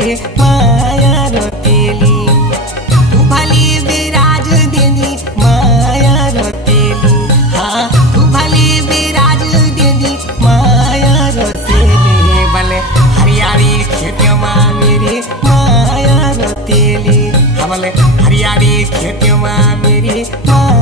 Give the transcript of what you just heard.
मेरी माया रोतेली तू भली विराज देनी माया रोतेली हाँ तू भली विराज देनी माया रोतेली भले हरियाली खेतियों में मेरी माया रोतेली हाँ भले हरियाली खेतियों में मेरी माया